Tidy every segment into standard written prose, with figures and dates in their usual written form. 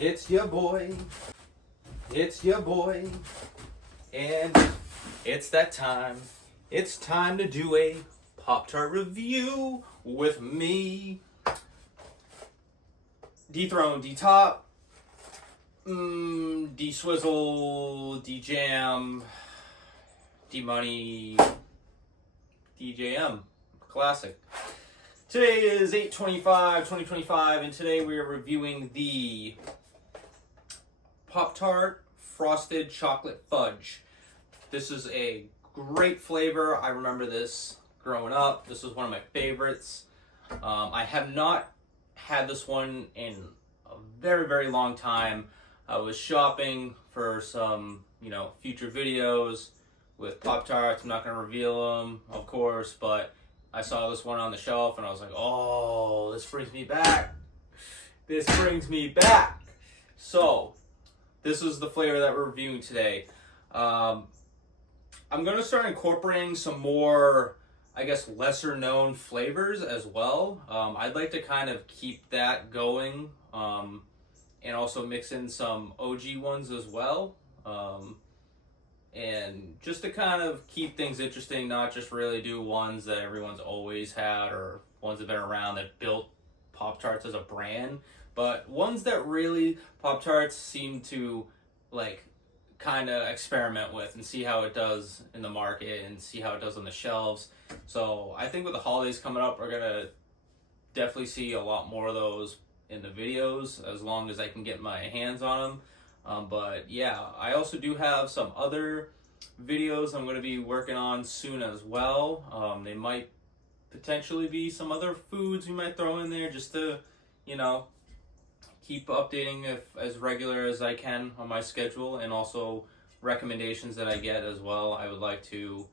It's your boy. It's your boy. And it's that time. It's time to do a Pop-Tart review with me. D-Throne, D-Top, D-Swizzle, D-Jam, D-Money, D-J-M. Classic. Today is 8/25/2025, and today we are reviewing the Poptart Frosted Chocolate Fudge. This is a great flavor. I remember this growing up. This was one of my favorites. I have not had this one in a very, very long time. I was shopping for some, future videos with Pop-Tarts. I'm not going to reveal them, of course, but I saw this one on the shelf and I was like, oh, this brings me back. This brings me back. So, this is the flavor that we're reviewing today. I'm going to start incorporating some more, lesser known flavors as well. I'd like to kind of keep that going and also mix in some OG ones as well. And just to kind of keep things interesting, not just really do ones that everyone's always had or ones that have been around that built Pop-Tarts as a brand, but ones that really Pop-Tarts seem to kind of experiment with and see how it does in the market and see how it does on the shelves. So I think with the holidays coming up, we're gonna definitely see a lot more of those in the videos as long as I can get my hands on them. But yeah, I also do have some other videos I'm going to be working on soon as well. They might potentially be some other foods we might throw in there just to, keep updating as regular as I can on my schedule, and also recommendations that I get as well. I would like to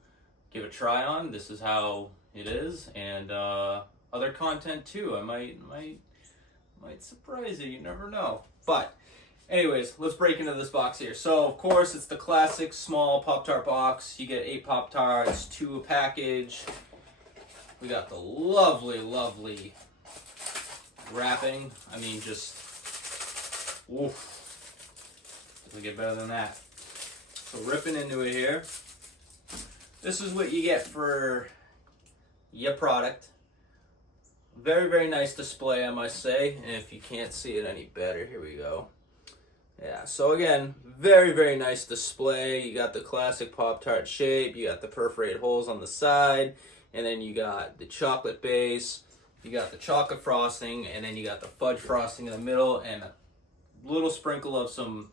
give a try on. This is how it is, and other content too. I might surprise you. You never know. But anyways, let's break into this box here. So, of course, it's the classic small Pop-Tart box. You get 8 Pop-Tarts, 2 a package. We got the lovely, lovely wrapping. I mean, just, oof. Doesn't get better than that. So, ripping into it here. This is what you get for your product. Very, very nice display, I must say. And if you can't see it any better, here we go. Yeah, so again, very, very nice display. You got the classic Pop-Tart shape, you got the perforated holes on the side, and then you got the chocolate base, you got the chocolate frosting, and then you got the fudge frosting in the middle, and a little sprinkle of some,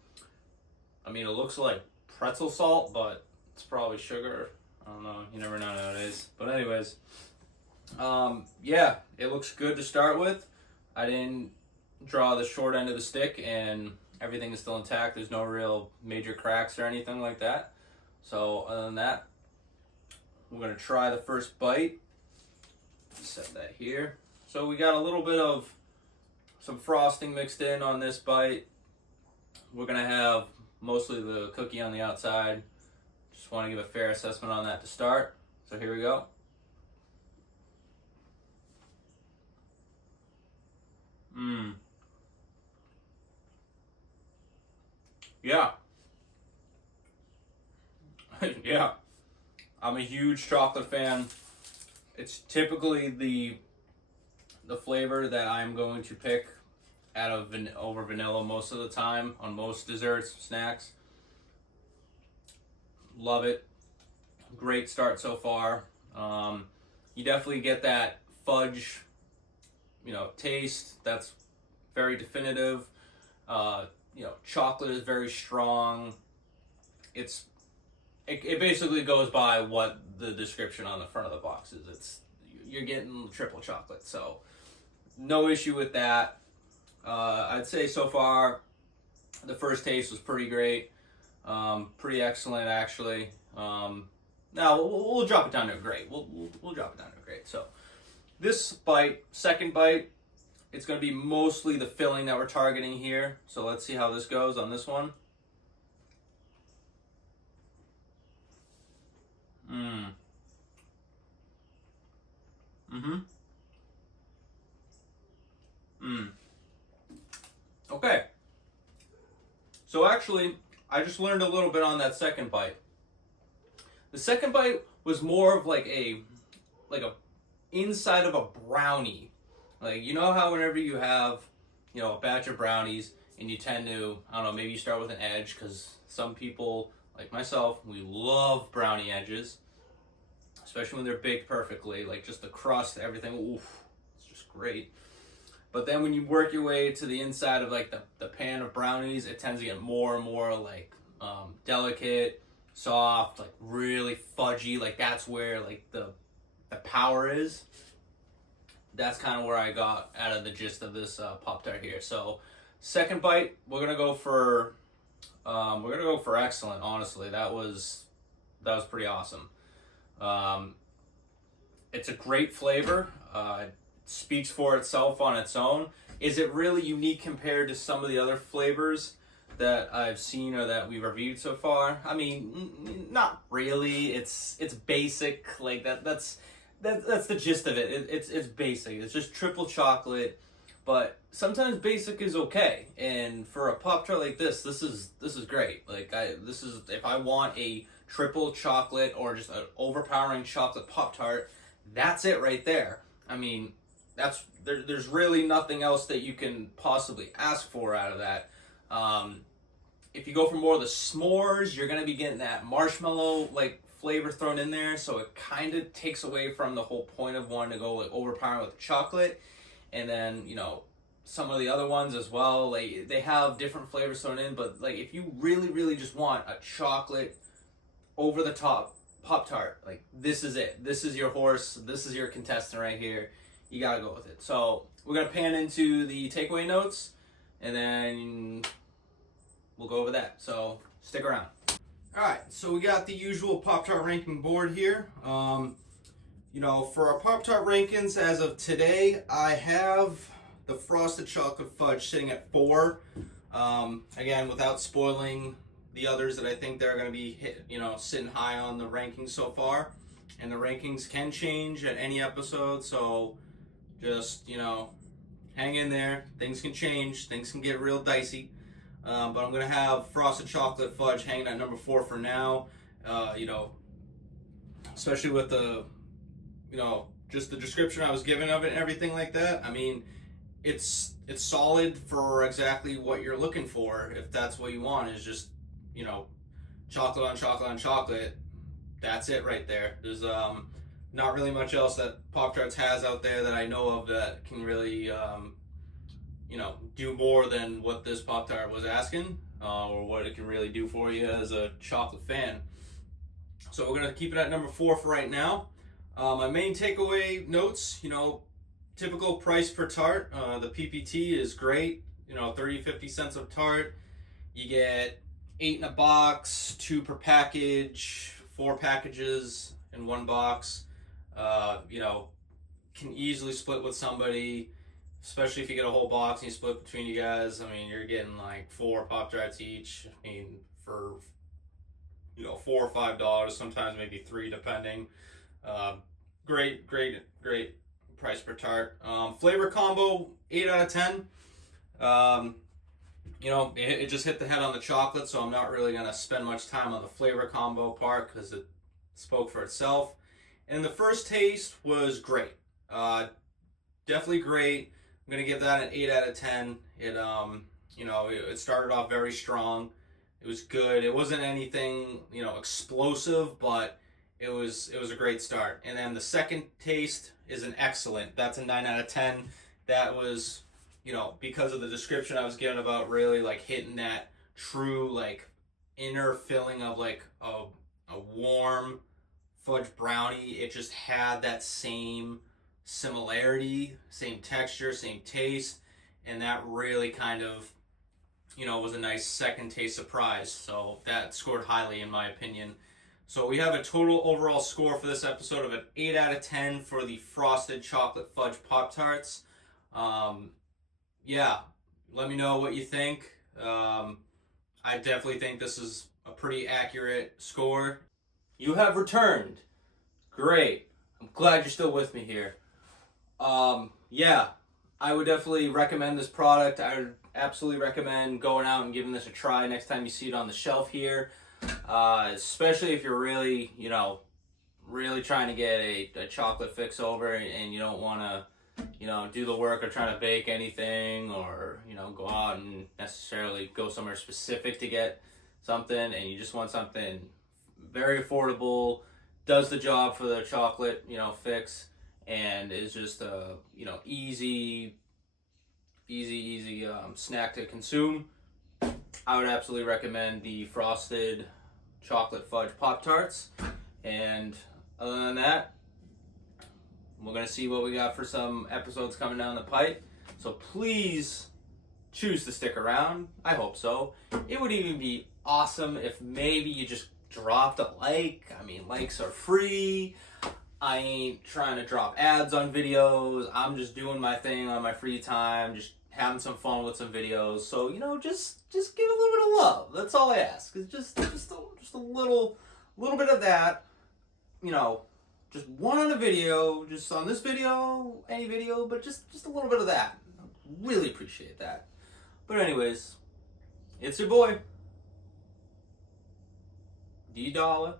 it looks like pretzel salt, but it's probably sugar. I don't know, you never know nowadays. But anyways, yeah, it looks good to start with. I didn't draw the short end of the stick, and everything is still intact. There's no real major cracks or anything like that. So other than that, we're going to try the first bite. Set that here. So we got a little bit of some frosting mixed in on this bite. We're going to have mostly the cookie on the outside. Just want to give a fair assessment on that to start. So here we go. Yeah. Yeah. I'm a huge chocolate fan. It's typically the flavor that I'm going to pick over vanilla most of the time on most desserts, snacks. Love it. Great start so far. You definitely get that fudge, taste. That's very definitive. Chocolate is very strong. It basically goes by what the description on the front of the box is. You're getting triple chocolate, so no issue with that. I'd say so far the first taste was pretty great, pretty excellent actually. Now we'll drop it down to a great. We'll drop it down to a great. So this bite, second bite, it's going to be mostly the filling that we're targeting here. So let's see how this goes on this one. Okay. So actually, I just learned a little bit on that second bite. The second bite was more of like a inside of a brownie. Like, you know how whenever you have, a batch of brownies and you tend to, I don't know, maybe you start with an edge, because some people, like myself, we love brownie edges, especially when they're baked perfectly, like just the crust, everything, oof, it's just great. But then when you work your way to the inside of like the pan of brownies, it tends to get more and more like delicate, soft, like really fudgy. Like that's where like the power is. That's kind of where I got out of the gist of this Pop-Tart here. So second bite, we're gonna go for excellent. Honestly, that was pretty awesome. It's a great flavor. It speaks for itself on its own. Is it really unique compared to some of the other flavors that I've seen or that we've reviewed so far? I mean, not really. It's basic. Like that's the gist of it. It's basic. It's just triple chocolate. But sometimes basic is okay, and for a Pop-Tart like this is great. Like this is, if I want a triple chocolate or just an overpowering chocolate Pop-Tart, that's it right there. I mean, there's really nothing else that you can possibly ask for out of that. If you go for more of the s'mores, you're gonna be getting that marshmallow like flavor thrown in there, so it kind of takes away from the whole point of wanting to go like overpowering with chocolate. And then, some of the other ones as well, like they have different flavors thrown in, but like if you really just want a chocolate over the top Pop-Tart, like this is it. This is your horse. This is your contestant right here. You gotta go with it. So we're gonna pan into the takeaway notes, and then we'll go over that. So stick around. All right, so we got the usual Pop-Tart ranking board here. For our Pop-Tart rankings as of today, I have the Frosted Chocolate Fudge sitting at 4. Again, without spoiling the others that I think they're going to be sitting high on the rankings so far. And the rankings can change at any episode, so just, hang in there. Things can change. Things can get real dicey. But I'm going to have Frosted Chocolate Fudge hanging at number 4 for now. Especially with the just the description I was given of it and everything like that. I mean, it's solid for exactly what you're looking for. If that's what you want, is just, chocolate on chocolate on chocolate. That's it right there. There's not really much else that Pop-Tarts has out there that I know of that can really do more than what this Pop-Tart was asking, or what it can really do for you as a chocolate fan. So we're gonna keep it at number 4 for right now. My main takeaway notes, typical price per tart. The PPT is great, 30-50 cents of tart. You get 8 in a box, 2 per package, 4 packages in one box. Can easily split with somebody, especially if you get a whole box and you split between you guys. I mean, you're getting like 4 Pop-Tarts each. I mean, for $4 or $5, sometimes maybe $3 depending. Great price per tart. Flavor combo, 8 out of 10. It just hit the head on the chocolate, so I'm not really gonna spend much time on the flavor combo part because it spoke for itself. And the first taste was great. Definitely great. I'm gonna give that an 8 out of 10. It started off very strong. It was good. It wasn't anything, explosive, but it was a great start. And then the second taste is an excellent. That's a 9 out of 10. That was, because of the description I was given about really like hitting that true like inner filling of like a warm fudge brownie. It just had that same similarity, same texture, same taste, and that really kind of was a nice second taste surprise. So that scored highly in my opinion. So we have a total overall score for this episode of an 8 out of 10 for the Frosted Chocolate Fudge Pop-Tarts. Let me know what you think. I definitely think this is a pretty accurate score. You have returned. Great. I'm glad you're still with me here. I would definitely recommend this product. I would absolutely recommend going out and giving this a try next time you see it on the shelf here. Especially if you're really, really trying to get a chocolate fix over and you don't want to, do the work of trying to bake anything or, go out and necessarily go somewhere specific to get something, and you just want something very affordable, does the job for the chocolate, fix, and is just a, easy snack to consume. I would absolutely recommend the frosted chocolate fudge Pop-Tarts. And other than that, we're going to see what we got for some episodes coming down the pipe. So please choose to stick around. I hope so. It would even be awesome if maybe you just dropped a like. I mean, likes are free. I ain't trying to drop ads on videos. I'm just doing my thing on my free time, just having some fun with some videos. So, just give a little bit of love. That's all I ask. It's just a little bit of that. Just one on a video, just on this video, any video, but just a little bit of that. Really appreciate that. But anyways, it's your boy, D-Dollar,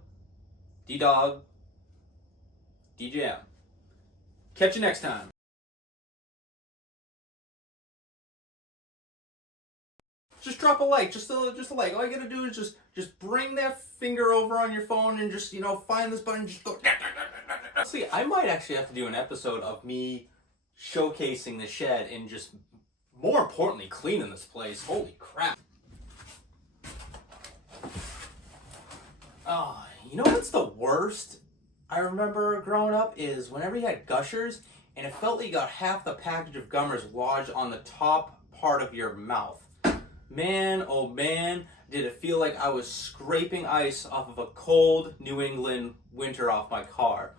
D-Dog, DJM. Catch you next time. Just drop a like, just a like. All you gotta do is just bring that finger over on your phone and just, find this button, just go. See, I might actually have to do an episode of me showcasing the shed and just, more importantly, cleaning this place. Holy crap. Oh, you know what's the worst I remember growing up is whenever you had gushers and it felt like you got half the package of gummers lodged on the top part of your mouth. Man, oh man, did it feel like I was scraping ice off of a cold New England winter off my car.